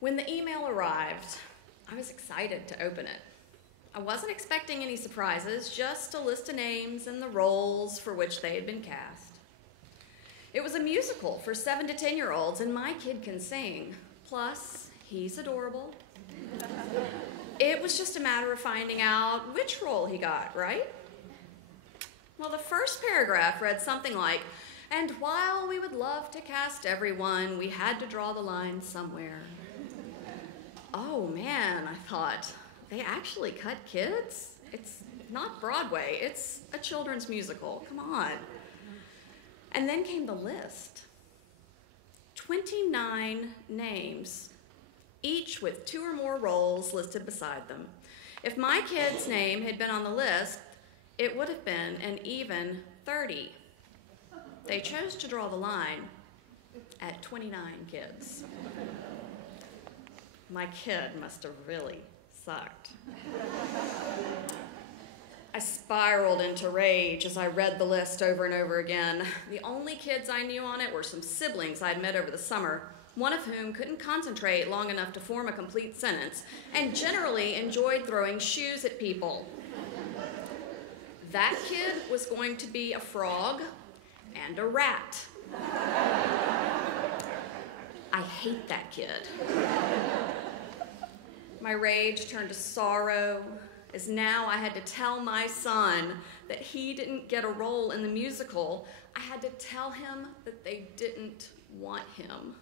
When the email arrived, I was excited to open it. I wasn't expecting any surprises, just a list of names and the roles for which they had been cast. It was a musical for 7 to 10-year-olds, and my kid can sing. Plus, he's adorable. It was just a matter of finding out which role he got, right? Well, the first paragraph read something like, "And while we would love to cast everyone, we had to draw the line somewhere." Oh man, I thought, they actually cut kids? It's not Broadway, it's a children's musical, come on. And then came the list. 29 names, each with 2 or more roles listed beside them. If my kid's name had been on the list, it would have been an even 30. They chose to draw the line at 29 kids. My kid must have really sucked. I spiraled into rage as I read the list over and over again. The only kids I knew on it were some siblings I'd met over the summer, one of whom couldn't concentrate long enough to form a complete sentence and generally enjoyed throwing shoes at people. That kid was going to be a frog and a rat. I hate that kid. My rage turned to sorrow, as now I had to tell my son that he didn't get a role in the musical. I had to tell him that they didn't want him.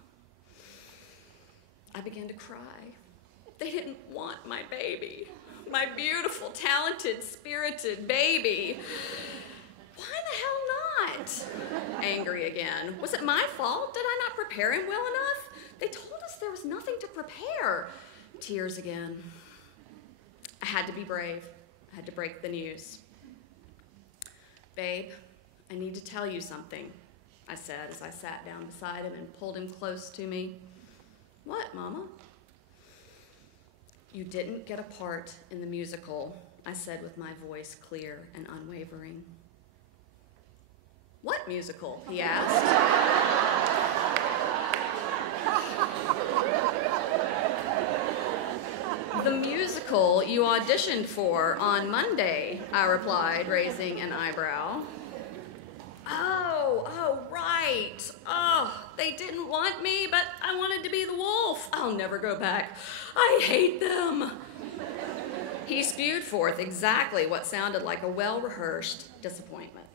I began to cry. They didn't want my baby, my beautiful, talented, spirited baby. Why the hell not? Angry again. Was it my fault? Did I not prepare him well enough? They told us there was nothing to prepare. Tears again. I had to be brave. I had to break the news. "Babe, I need to tell you something," I said as I sat down beside him and pulled him close to me. "What, Mama?" "You didn't get a part in the musical," I said with my voice clear and unwavering. "What musical?" he asked. "The musical you auditioned for on Monday," I replied, raising an eyebrow. Oh, right. Oh, they didn't want me, but I wanted to be the wolf. I'll never go back. I hate them. He spewed forth exactly what sounded like a well-rehearsed disappointment.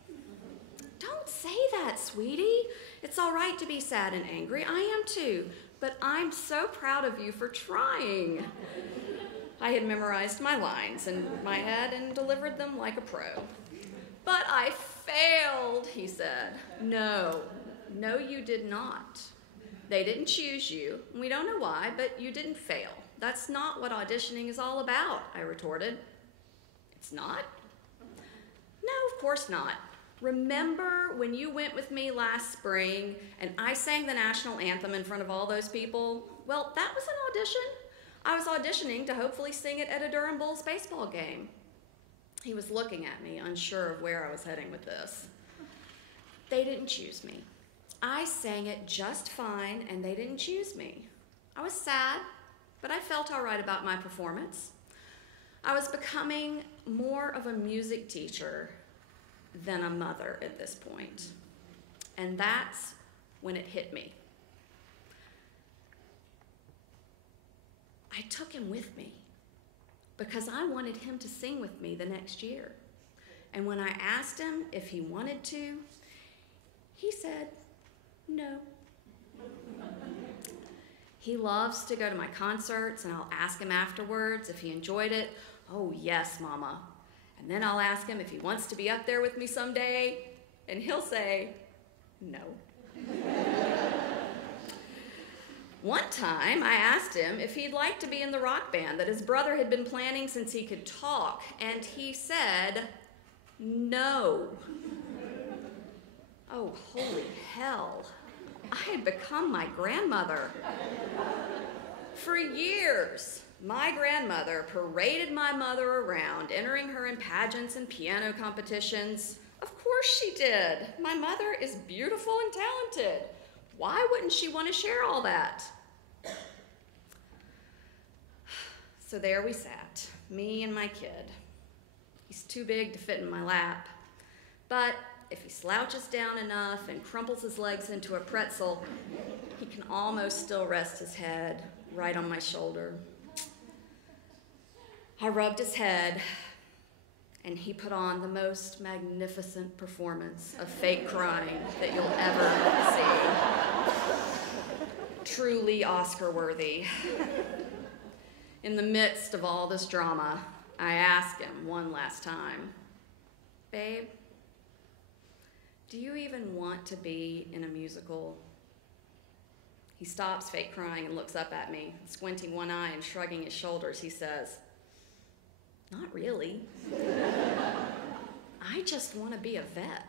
"Don't say that, sweetie. It's all right to be sad and angry. I am too. But I'm so proud of you for trying." I had memorized my lines in my head and delivered them like a pro. "But I failed," he said. No, you did not. They didn't choose you. We don't know why, but you didn't fail. That's not what auditioning is all about," I retorted. "It's not?" "No, of course not. Remember when you went with me last spring and I sang the national anthem in front of all those people? Well, that was an audition. I was auditioning to hopefully sing it at a Durham Bulls baseball game." He was looking at me, unsure of where I was heading with this. "They didn't choose me. I sang it just fine, and they didn't choose me. I was sad, but I felt all right about my performance. I was becoming more of a music teacher than a mother at this point. And that's when it hit me. I took him with me because I wanted him to sing with me the next year. And when I asked him if he wanted to, he said no. He loves to go to my concerts, and I'll ask him afterwards if he enjoyed it. "Oh, yes, Mama." And then I'll ask him if he wants to be up there with me someday, and he'll say no. One time, I asked him if he'd like to be in the rock band that his brother had been planning since he could talk, and he said no. Oh, holy hell. I had become my grandmother. For years, my grandmother paraded my mother around, entering her in pageants and piano competitions. Of course she did. My mother is beautiful and talented. Why wouldn't she want to share all that? So there we sat, me and my kid. He's too big to fit in my lap, but if he slouches down enough and crumples his legs into a pretzel, he can almost still rest his head right on my shoulder. I rubbed his head, and he put on the most magnificent performance of fake crying that you'll ever see. Truly Oscar-worthy. In the midst of all this drama, I asked him one last time, "Babe, do you even want to be in a musical?" He stops fake crying and looks up at me, squinting one eye and shrugging his shoulders. He says, "Not really. I just want to be a vet."